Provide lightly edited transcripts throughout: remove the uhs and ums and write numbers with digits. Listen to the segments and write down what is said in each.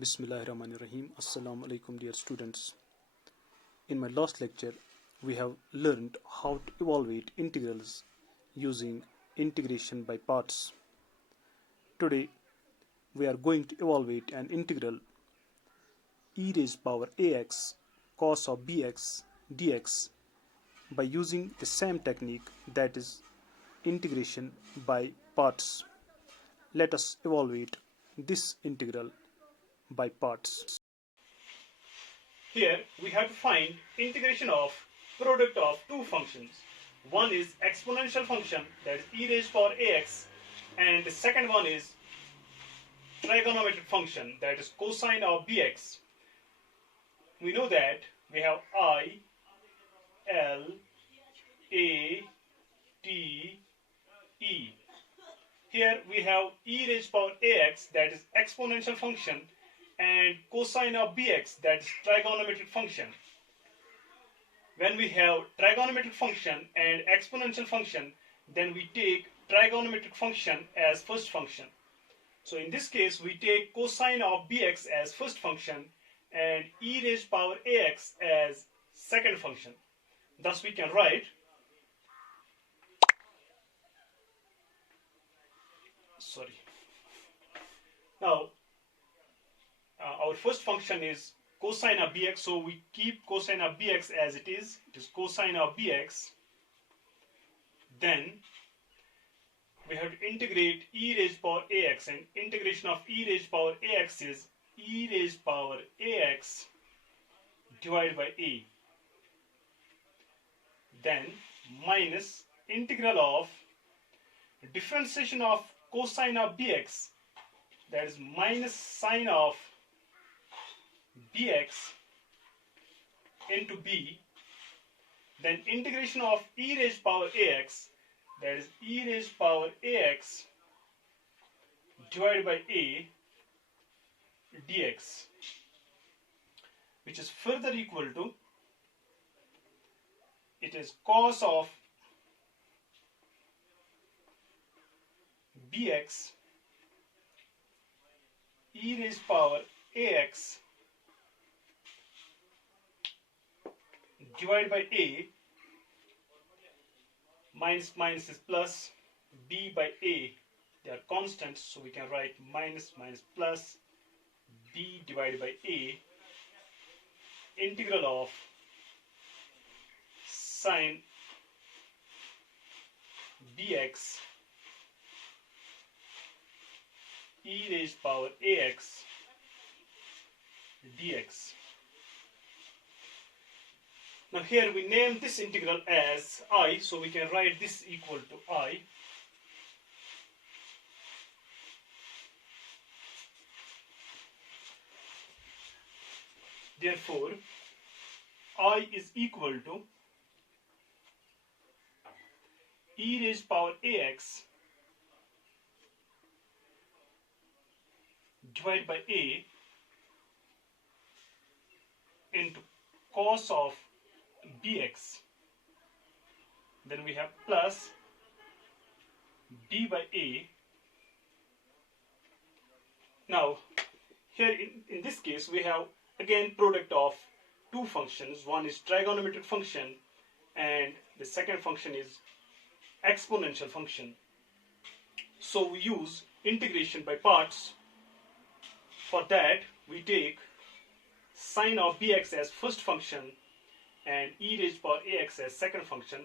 Bismillahirrahmanirrahim. Assalamu alaikum, dear students. In my last lecture, we have learned how to evaluate integrals using integration by parts. Today, we are going to evaluate an integral e raised power ax cos of bx dx by using the same technique, that is integration by parts. Let us evaluate this integral by parts. Here we have to find integration of product of two functions. One is exponential function, that is e raised power ax, and the second one is trigonometric function, that is cosine of bx. We know that we have I, L, A, T, E. Here we have e raised power ax, that is exponential function, and cosine of bx, that is trigonometric function. When we have trigonometric function and exponential function, then we take trigonometric function as first function. So in this case, we take cosine of bx as first function and e raised power ax as second function. Thus we can write now our first function is cosine of bx, so we keep cosine of bx as it is cosine of bx. Then we have to integrate e raised power ax, and integration of e raised power ax is e raised power ax divided by a. Then minus integral of differentiation of cosine of bx, that is minus sine of bx into b. Then integration of e raised power ax, that is e raised power ax divided by a dx, which is further equal to, it is cos of bx e raised power ax divided by a. Minus minus is plus, b by a, they are constants, so we can write minus minus plus, b divided by a, integral of sine bx e raised power ax dx. Now here we name this integral as I, so we can write this equal to I. Therefore, I is equal to e raised power ax divided by a into cos of bx. Then we have plus b by a. Now here in this case we have again product of two functions. One is trigonometric function and the second function is exponential function. So we use integration by parts. For that we take sine of bx as first function and e raised power ax as second function.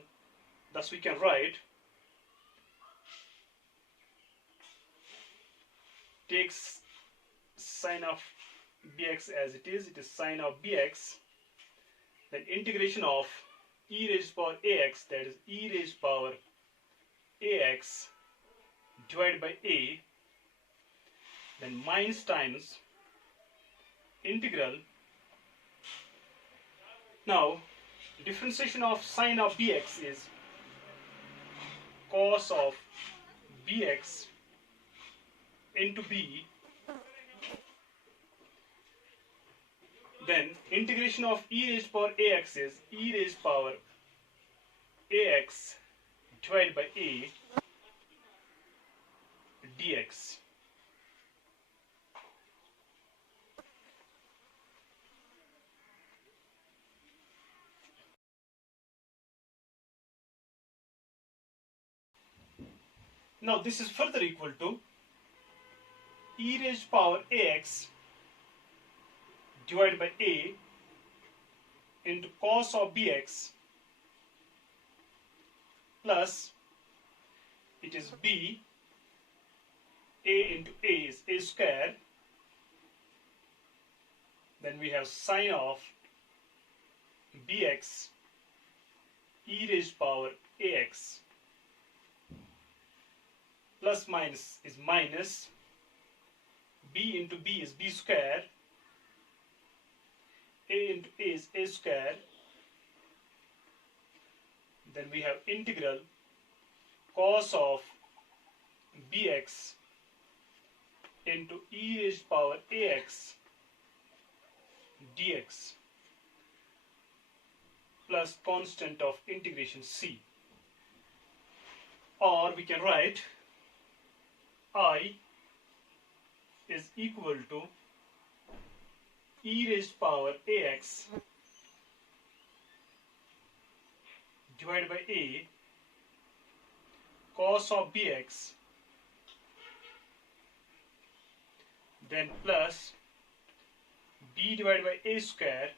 Thus we can write, takes sine of bx as it is sine of bx, then integration of e raised power ax, that is e raised power ax divided by a, then minus times integral. Now differentiation of sine of bx is cos of bx into b. Then integration of e raised power ax is e raised power ax divided by a dx. Now this is further equal to e raised power ax divided by a into cos of bx plus it is b, a into a is a square, then we have sine of bx e raised power ax, plus minus is minus, b into b is b square, a into a is a square, then we have integral cos of bx into e raised power ax dx plus constant of integration c, or we can write I is equal to e raised power ax divided by a cos of bx, then plus b divided by a square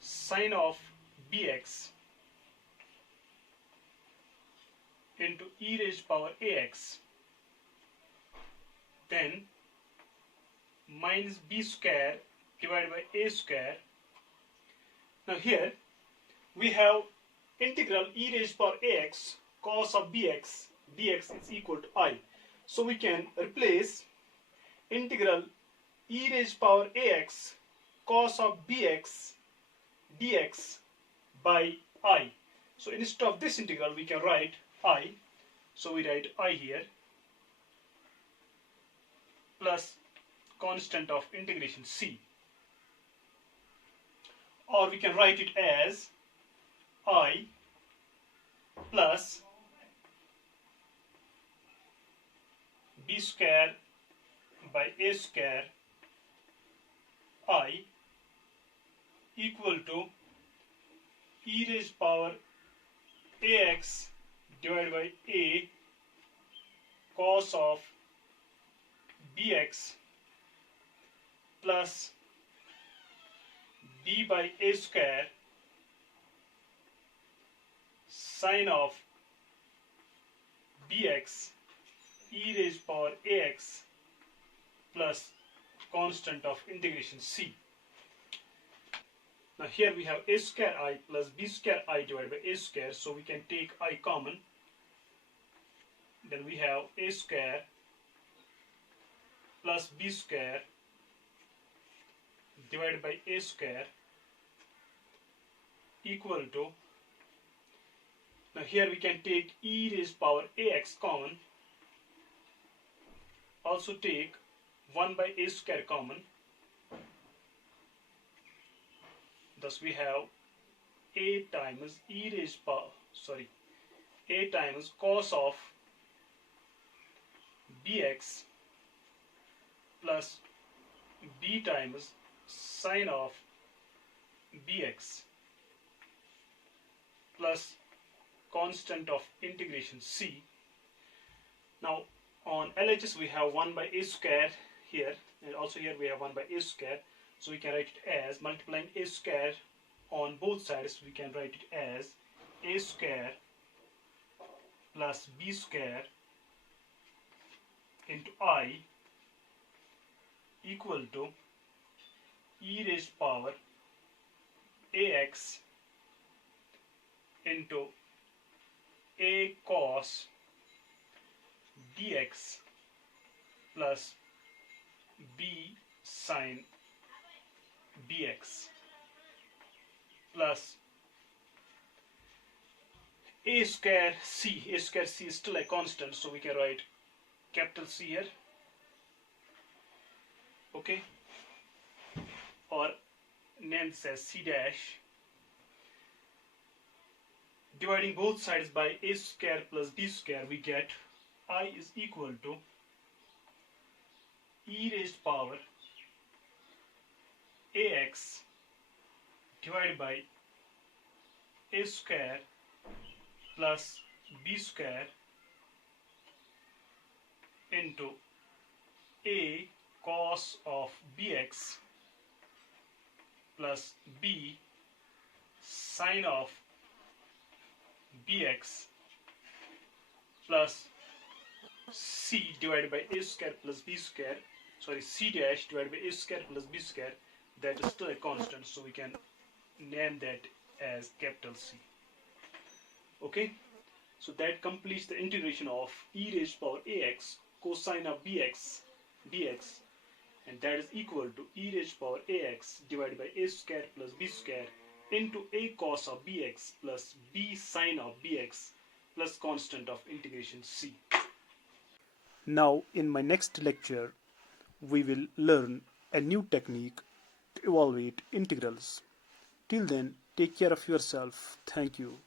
sine of bx into e raised power ax, then minus b square divided by a square. Now here we have integral e raised power ax cos of bx dx is equal to I. So we can replace integral e raised power ax cos of bx dx by I. So instead of this integral we can write I. So we write I here plus constant of integration c, or we can write it as I plus b square by a square I equal to e raised power ax divided by a cos of bx plus b by a square sine of bx e raised power ax plus constant of integration c. Now here we have a square I plus b square I divided by a square, so we can take I common. Then we have a square plus b square divided by a square equal to, now here we can take e raised power ax common, also take 1 by a square common, thus we have a times e raised power, a times cos of bx plus b times sine of bx plus constant of integration c. Now on LHS we have 1 by a square here, and also here we have 1 by a square, so we can write it as, multiplying a square on both sides, we can write it as a square plus b square into I equal to e raised power ax into a cos dx plus b sine bx plus a square c. A square c is still a constant, so we can write capital C here, okay, or name this as c dash. Dividing both sides by a square plus b square, we get I is equal to e raised power ax divided by a square plus b square into a cos of bx plus b sine of bx plus c divided by a square plus b square, sorry, c dash divided by a square plus b square, that is still a constant, so we can name that as capital C. Okay, so that completes the integration of e raised to power ax cosine of bx dx, and that is equal to e raised to power ax divided by a square plus b square into a cos of bx plus b sine of bx plus constant of integration c. Now, in my next lecture, we will learn a new technique to evaluate integrals. Till then, take care of yourself. Thank you.